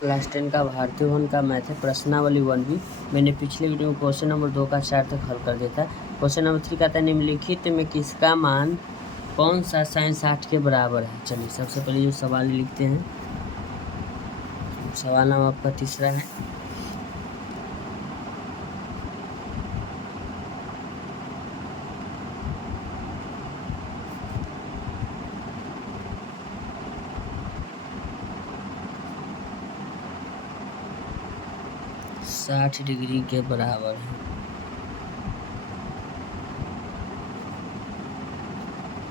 Class 10 का भारतीय one का मैथ है प्रश्नावली 1B। मैंने पिछले वीडियो में क्वेश्चन नंबर 2 का 4 तक हल कर दिया था। क्वेश्चन नंबर 3 का था निम्नलिखित में किसका मान कौन सा sin 60 के बराबर है। चलिए सबसे पहले जो सवाल लिखते हैं, सवाल नाम आपका तीसरा है। साठ डिग्री के बराबर है,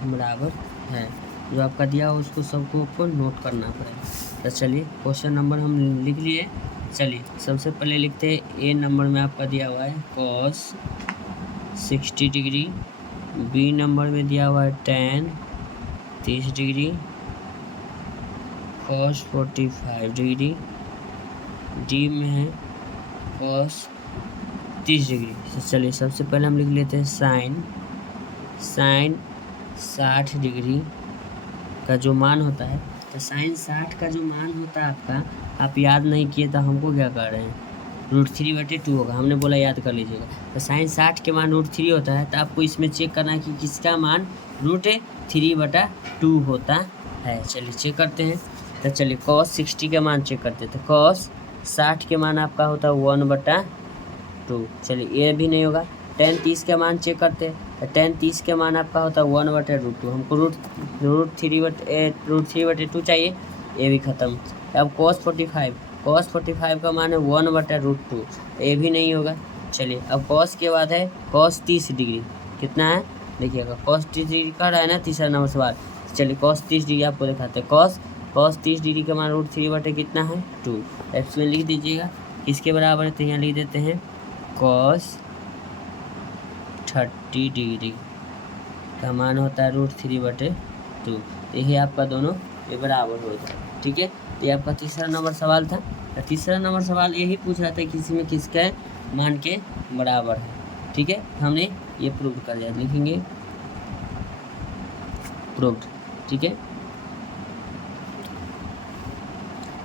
बराबर है। जो आपका दिया हो उसको सबको ऊपर नोट करना पड़ेगा। तो चलिए क्वेश्चन नंबर हम लिख लिए। चलिए सबसे पहले लिखते हैं, ए नंबर में आपका दिया हुआ है cos 60 डिग्री, बी नंबर में दिया हुआ है tan 30 degree, cos 45 degree, D में है cos 30 डिग्री। तो चलिए सबसे पहले हम लिख लेते हैं साइन 60 डिग्री का जो मान होता है, तो साइन 60 का जो मान होता है आपका, आप याद नहीं किए तो हमको क्या कर रहे हैं, √3/2 होगा। हमने बोला याद कर लीजिएगा। तो साइन 60 के मान √3 होता है, तो आपको इसमें चेक करना है कि किसका मान √3/2 होता है। चलिए चेक करते हैं। तो चलिए cos 60 का मान चेक करते हैं। तो cos 60 के मान आपका होता है 1/2। चलिए ये भी नहीं होगा। tan 30 का मान चेक करते हैं। तो tan 30 के मान आपका होता है 1/√2। हमको √3/2 चाहिए, ये भी खत्म। अब cos 45 का मान है 1/√2, ये भी नहीं होगा। चलिए अब cos के बाद है cos 30 डिग्री, कितना है देखिएगा, cos 30 डिग्री का रहा है ना तीसरा नंबर सवाल। चलिए cos 30 डिग्री आपको दिखाते हैं। cos 30 डिग्री का मान √3/ कितना है 2। इसमें लिख दीजिएगा किसके बराबर है, तो यहाँ लिख देते हैं cos 30 डिग्री का मान होता है √3/2। यही आपका दोनों ये बराबर हो जाए। ठीक है, तो ये आपका तीसरा नंबर सवाल था। तीसरा नंबर सवाल यही पूछ रहा था किसी में किसका मान के बराबर है। ठीक है, हमने ये प्रूव कर दिया, लिखेंगे प्रूव्ड। ठीक है,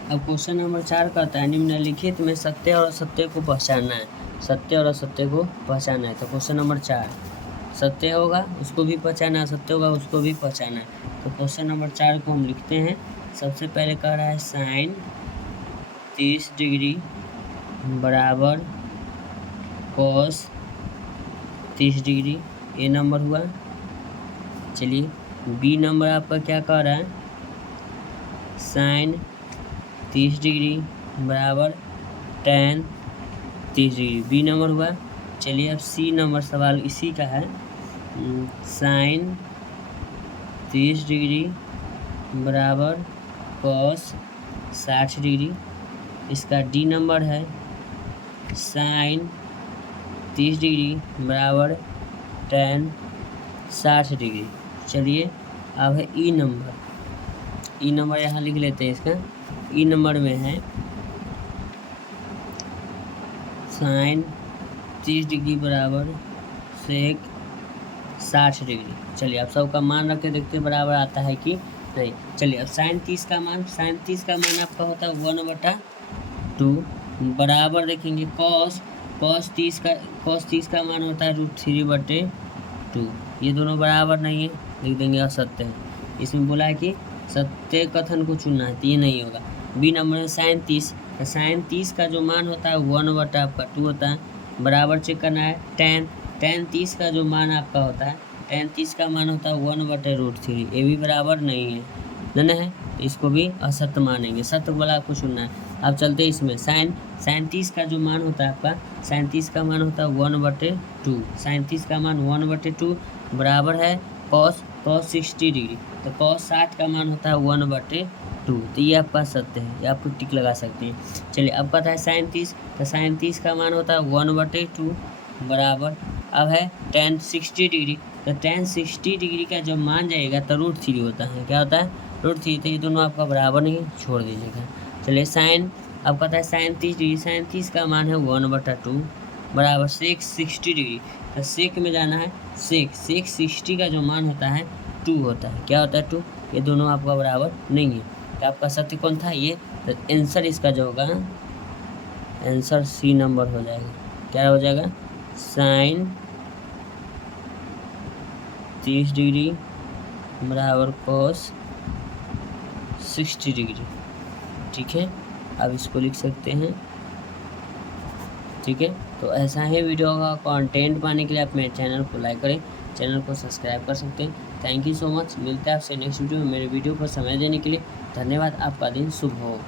अब क्वेश्चन नंबर 4 कहता है निम्नलिखित में सत्य और असत्य को पहचानना है। सत्य और असत्य को पहचानना है। तो क्वेश्चन नंबर 4, सत्य होगा उसको भी पहचाना है, असत्य होगा उसको भी पहचाना है। तो क्वेश्चन नंबर 4 को हम लिखते हैं। सबसे पहले कह रहा है साइन 30 डिग्री बराबर cos 30 डिग्री, ये नंबर हुआ। चलिए बी नंबर आपका क्या कह रहा है, साइन 30 डिग्री बराबर tan 30 डिग्री, बी नंबर हुआ। चलिए अब सी नंबर सवाल इसी का है, साइन 30 डिग्री बराबर cos 60 डिग्री, इसका डी नंबर है साइन 30 डिग्री बराबर tan 60 डिग्री। चलिए अब है ई नंबर यहाँ लिख लेते हैं। इसका ई नंबर में है साइन 30 डिग्री बराबर sec 60 डिग्री। चलिए अब सबका मान रख के देखते हैं बराबर आता है कि नहीं। चलिए अब साइन 30 का मान आपका होता है 1/2 बराबर देखेंगे cos 30 का मान होता है √3/2। ये दोनों बराबर नहीं है, लिख देंगे असत्य है। इसमें बोला है कि सत्य कथन को चुनना है, तो ये नहीं होगा। बी नंबर में साइन 30 का जो मान होता है 1/2 होता है, बराबर चेक करना है। tan 30 का जो मान आपका होता है, tan 30 का मान होता है 1/√3, ये भी बराबर नहीं है, ना है, तो इसको भी असत्य मानेंगे। सत्य वाला आपको चुनना है। अब चलते इसमें साइन 30 का जो मान होता है आपका, साइन 30 का मान होता है 1/2, साइन 30 का मान 1/2 बराबर है cos 60 डिग्री, तो cos 60 का मान होता है 1/2, तो ये आपका सत्य है, ये आपको टिक लगा सकते हैं। चलिए अब पता है साइन 30, तो साइन 30 का मान होता है 1/2 बराबर, अब है tan 60 डिग्री, तो tan 60 डिग्री का जब मान जाएगा तो √3 होता है, क्या होता है √3, तो ये दोनों आपका बराबर नहीं, छोड़ दीजिएगा। चलिए साइन, अब पता है साइन 30 डिग्री, साइन 30 का मान है 1/2 बराबर sec 60 डिग्री, तो सेक में जाना है, सेक 60 का जो मान होता है 2 होता है, क्या होता है 2, ये दोनों आपका बराबर नहीं है। तो आपका सत्य कौन था ये, तो आंसर इसका जो होगा आंसर सी नंबर हो जाएगा। क्या हो जाएगा, साइन 30 डिग्री बराबर कॉस 60 डिग्री। ठीक है, अब इसको लिख सकते हैं। ठीक है, तो ऐसा ही वीडियो का कंटेंट पाने के लिए आप मेरे चैनल को लाइक करें, चैनल को सब्सक्राइब कर सकते हैं। Thank you so much. मिलते हैं आपसे नेक्स्ट वीडियो में। मेरे वीडियो पर समय देने के लिए धन्यवाद। आपका दिन शुभ हो।